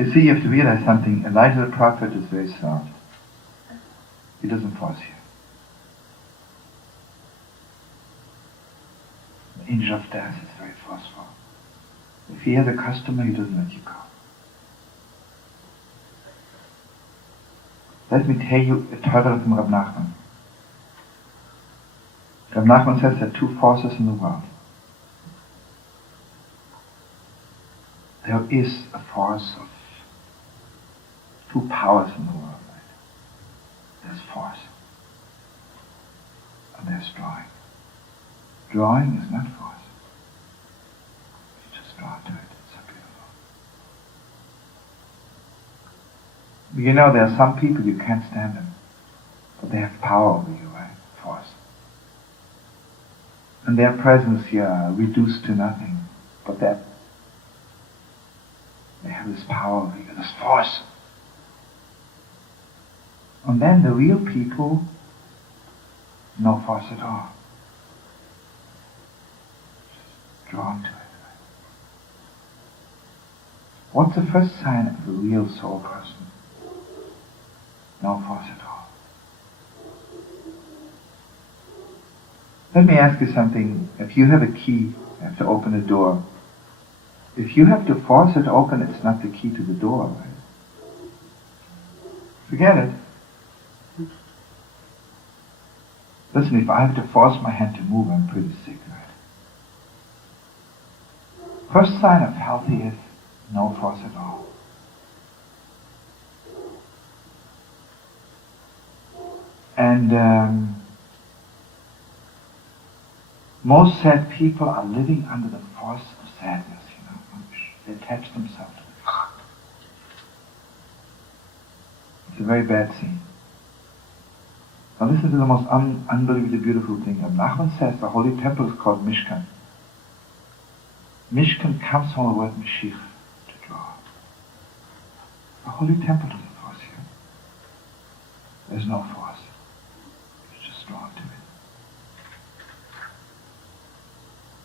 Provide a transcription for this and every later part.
You see, you have to realize something. Elijah the prophet is very soft. He doesn't force you. The angel of death is very forceful. If he has a customer, he doesn't let you go. Let me tell you a title from Rab Nachman. Rab Nachman says there are two forces in the world. There is a force of two powers in the world, right? There's force. And there's drawing. Drawing is not force. You just draw to it. It's so beautiful. You know, there are some people you can't stand them, but they have power over you, right? Force. And their presence here are reduced to nothing, but they have this power over you, this force. And then the real people, no force at all. Just drawn to it. What's the first sign of a real soul person? No force at all. Let me ask you something. If you have a key, you have to open a door. If you have to force it open, it's not the key to the door, right? Forget it. Listen, if I have to force my hand to move, I'm pretty sick, right? First sign of healthy is no force at all. And most sad people are living under the force of sadness, you know. They attach themselves to it. It's a very bad scene. Now listen to the most unbelievably beautiful thing. Nachman says the holy temple is called Mishkan. Mishkan comes from the word Mashiach, to draw. The holy temple doesn't force you. There's no force. It's just drawn to it.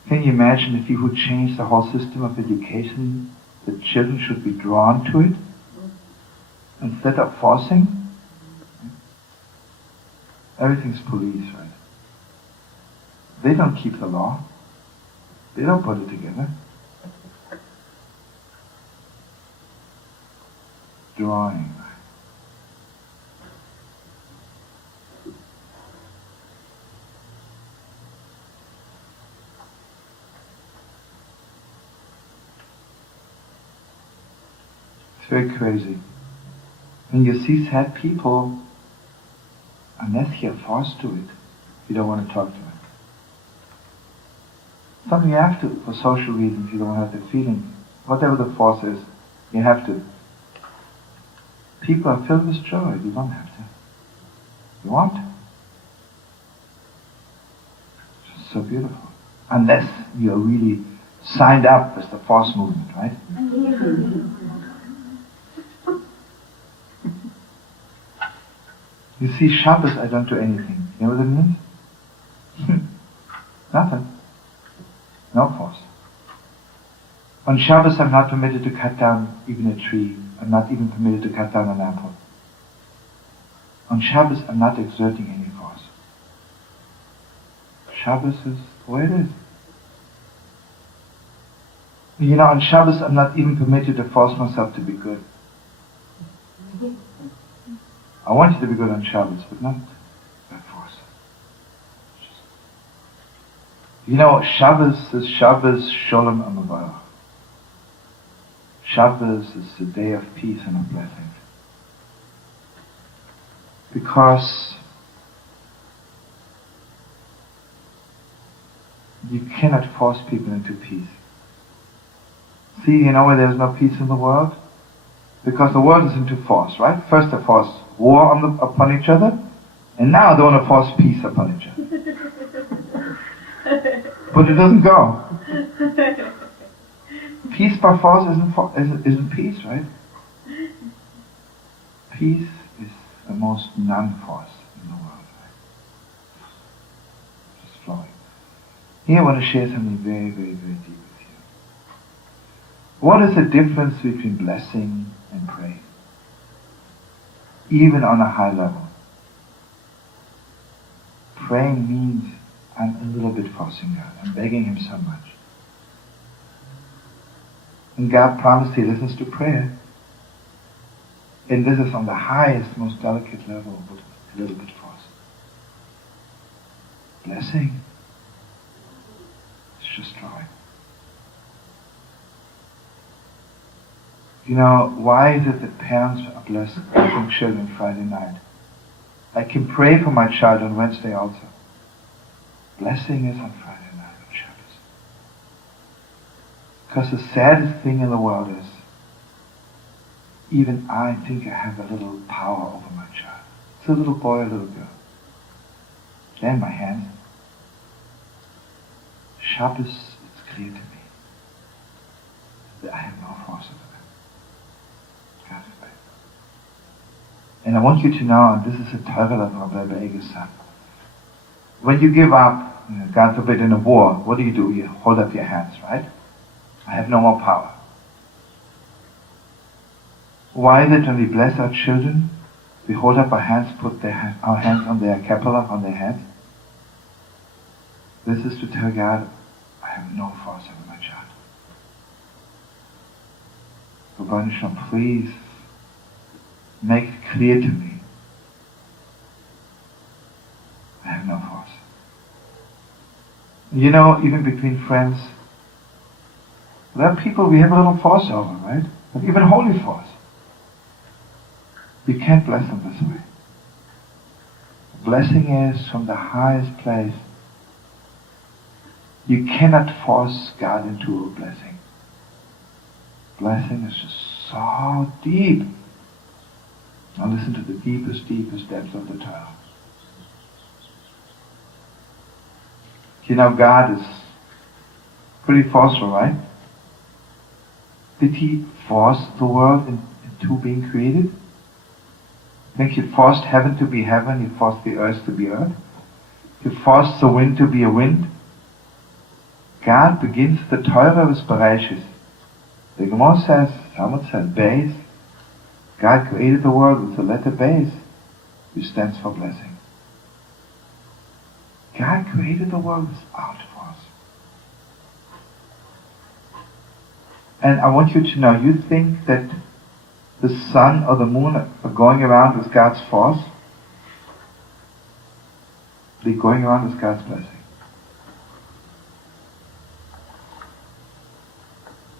Can you imagine if you would change the whole system of education, that children should be drawn to it instead of forcing? Everything's police, right? They don't keep the law. They don't put it together. Drawing. It's very crazy. When you see sad people, unless you're forced to it, you don't want to talk to it. Something you have to, for social reasons, you don't have the feeling. Whatever the force is, you have to. People are filled with joy, you don't have to. You want to. It's so beautiful. Unless you're really signed up with the force movement, right? You see, Shabbos, I don't do anything. You know what it means? Nothing. No force. On Shabbos, I'm not permitted to cut down even a tree. I'm not even permitted to cut down an apple. On Shabbos, I'm not exerting any force. Shabbos is the way it is. You know, on Shabbos, I'm not even permitted to force myself to be good. I want you to be good on Shabbos, but not by force. You know, Shabbos is Shabbos Sholem Amavarach. Shabbos is the day of peace and of blessing. Because you cannot force people into peace. See, you know why there's no peace in the world? Because the world is into force, right? First they force war upon each other, and now they want to force peace upon each other. But it doesn't go. Peace by force isn't peace, right? Peace is the most non-force in the world, right? Just flowing. Here I want to share something very, very, very deep with you. What is the difference between blessing pray. Even on a high level. Praying means I'm a little bit forcing God. I'm begging Him so much. And God promised He listens to prayer. And this is on the highest, most delicate level, but a little bit forced. Blessing. It's just drawing. You know, why is it that parents are blessed from children Friday night? I can pray for my child on Wednesday also. Blessing is on Friday night, on Shabbos. Because the saddest thing in the world is, even I think I have a little power over my child. It's a little boy, a little girl. They're in my hands. Shabbos, it's clear to me that I have no force over them. God forbid. And I want you to know, and this is a Torah level of Rabbi Eger's son. When you give up, God forbid, in a war, what do? You hold up your hands, right? I have no more power. Why is it when we bless our children, we hold up our hands, put our hands on their capella, on their heads? This is to tell God, I have no force over my child. Rabbi Shalom, please make it clear to me, I have no force. You know, even between friends, there are people we have a little force over, right? But even holy force. You can't bless them this way. Blessing is from the highest place. You cannot force God into a blessing. Blessing is just so deep. Now listen to the deepest, deepest depths of the Torah. You know, God is pretty forceful, right? Did He force the world into being created? I think He forced heaven to be heaven, He forced the earth to be earth. He forced the wind to be a wind. God begins the Torah with Bereshis. The Gemara says, Talmud says, Beis. God created the world with the letter Beis, which stands for blessing. God created the world without force. And I want you to know, you think that the sun or the moon are going around with God's force? They're going around with God's blessing.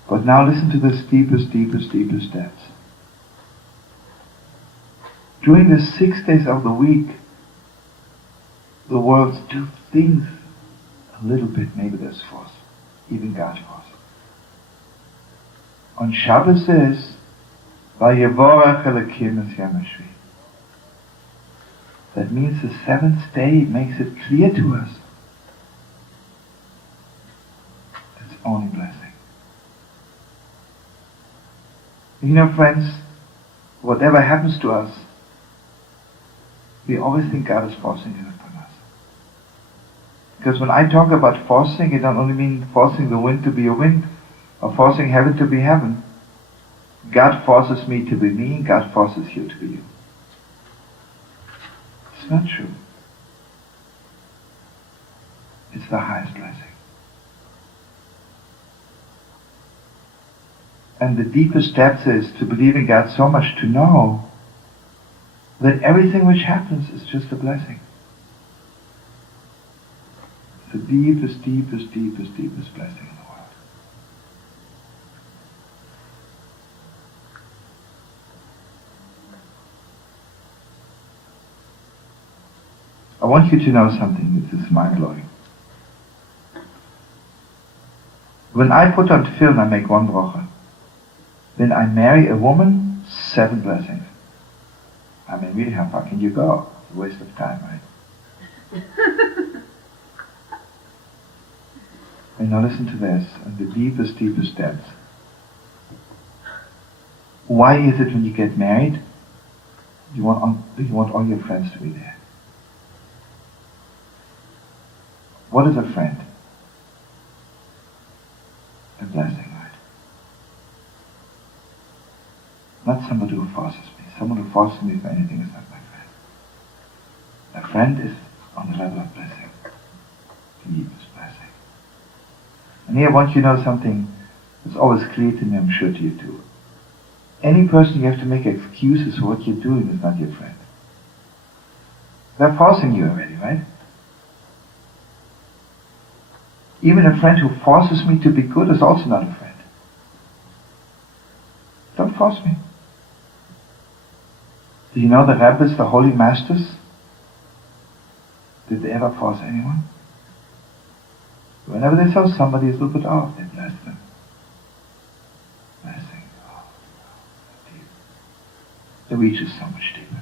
But now listen to this deepest, deepest, deepest depths. During the 6 days of the week, the worlds do things a little bit, maybe there's force, even God's force. On Shabbos is Vayevorach Elokim es Yom HaShvi. That means the seventh day makes it clear to us. It's only blessing. You know, friends, whatever happens to us, we always think God is forcing it upon us. Because when I talk about forcing, it don't only mean forcing the wind to be a wind, or forcing heaven to be heaven. God forces me to be me, God forces you to be you. It's not true. It's the highest blessing. And the deepest depth is to believe in God so much to know that everything which happens is just a blessing. It's the deepest, deepest, deepest, deepest blessing in the world. I want you to know something. This is mind-blowing. When I put on tefillin, I make one bracha. When I marry a woman, 7 blessings. I mean, really, how far can you go? It's a waste of time, right? And now listen to this, and the deepest, deepest depths. Why is it when you get married, you want all your friends to be there? What is a friend? A blessing, right? Not somebody who forces me. Someone who forces me for anything is not my friend. A friend is on the level of blessing. Deepest blessing. And here I want you to know something that's always clear to me, I'm sure to you too. Any person you have to make excuses for what you're doing is not your friend. They're forcing you already, right? Even a friend who forces me to be good is also not a friend. Don't force me. Do you know the rabbis, the holy masters? Did they ever force anyone? Whenever they saw somebody is a little bit off, they blessed them. Blessing. Oh, deep. The reach is so much deeper.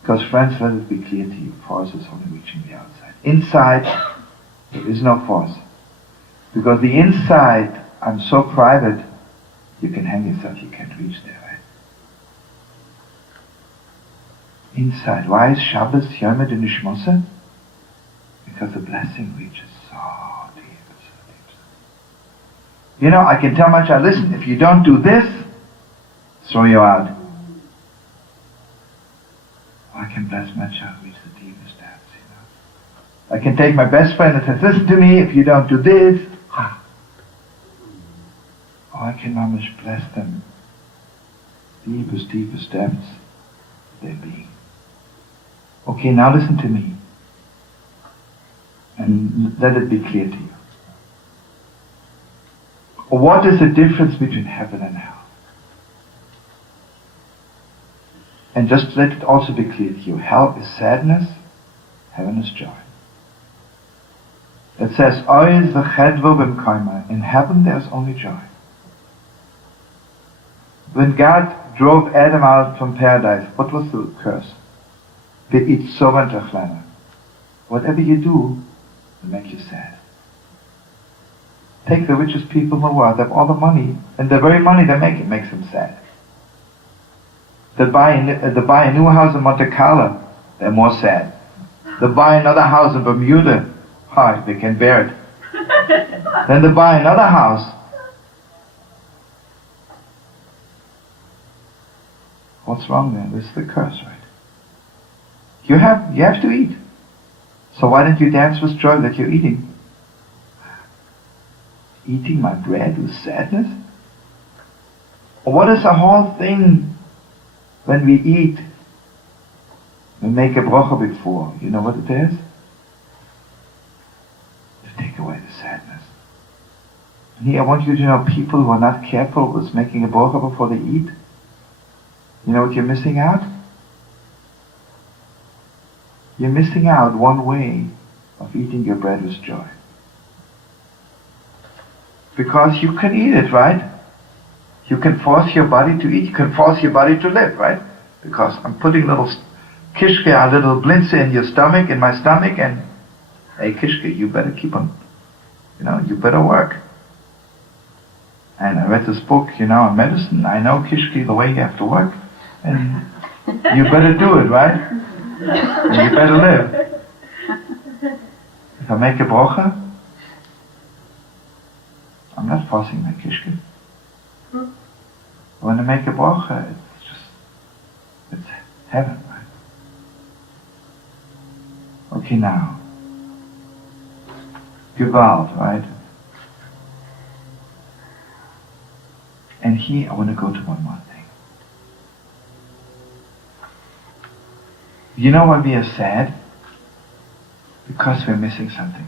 Because friends, let it be clear to you, force is only reaching the outside. Inside, there is no force. Because the inside, I'm so private, you can hang yourself, you can't reach there, right? Inside. Why is Shabbos Yom Nishmosa? Because the blessing reaches so deep, so deep, so deep. You know, I can tell my child, listen, if you don't do this, throw you out. I can bless my child, reach the deepest depths, you know. I can take my best friend and say, listen to me, if you don't do this, I can almost bless them. Deepest, deepest depths of their being. Okay, now listen to me. And let it be clear to you. What is the difference between heaven and hell? And just let it also be clear to you. Hell is sadness, heaven is joy. It says, Ois v'chedvo b'mkoima. In heaven there's only joy. When God drove Adam out from paradise, what was the curse? Whatever you do will make you sad. Take the richest people in the world, they have all the money, and the very money they make, it makes them sad. They buy a new house in Monte Carlo, they're more sad. They buy another house in Bermuda, they can bear it. Then they buy another house. What's wrong there? This is the curse, right? You have to eat. So why don't you dance with joy that you're eating? Eating my bread with sadness? What is the whole thing when we eat? We make a bracha before. You know what it is? To take away the sadness. And here I want you to know people who are not careful with making a bracha before they eat. You know what you're missing out? You're missing out one way of eating your bread with joy. Because you can eat it, right? You can force your body to eat. You can force your body to live, right? Because I'm putting little kishke, a little blinze in your stomach, in my stomach, and hey kishke, you better keep on, you better work. And I read this book, on medicine. I know kishke, the way you have to work. And you better do it, right? And you better live. If I make a bracha, I'm not forcing my kishke. When I make a bracha, it's heaven, right? Okay, now. Gewalt, right? And here I want to go to one more thing. You know why we are sad? Because we're missing something.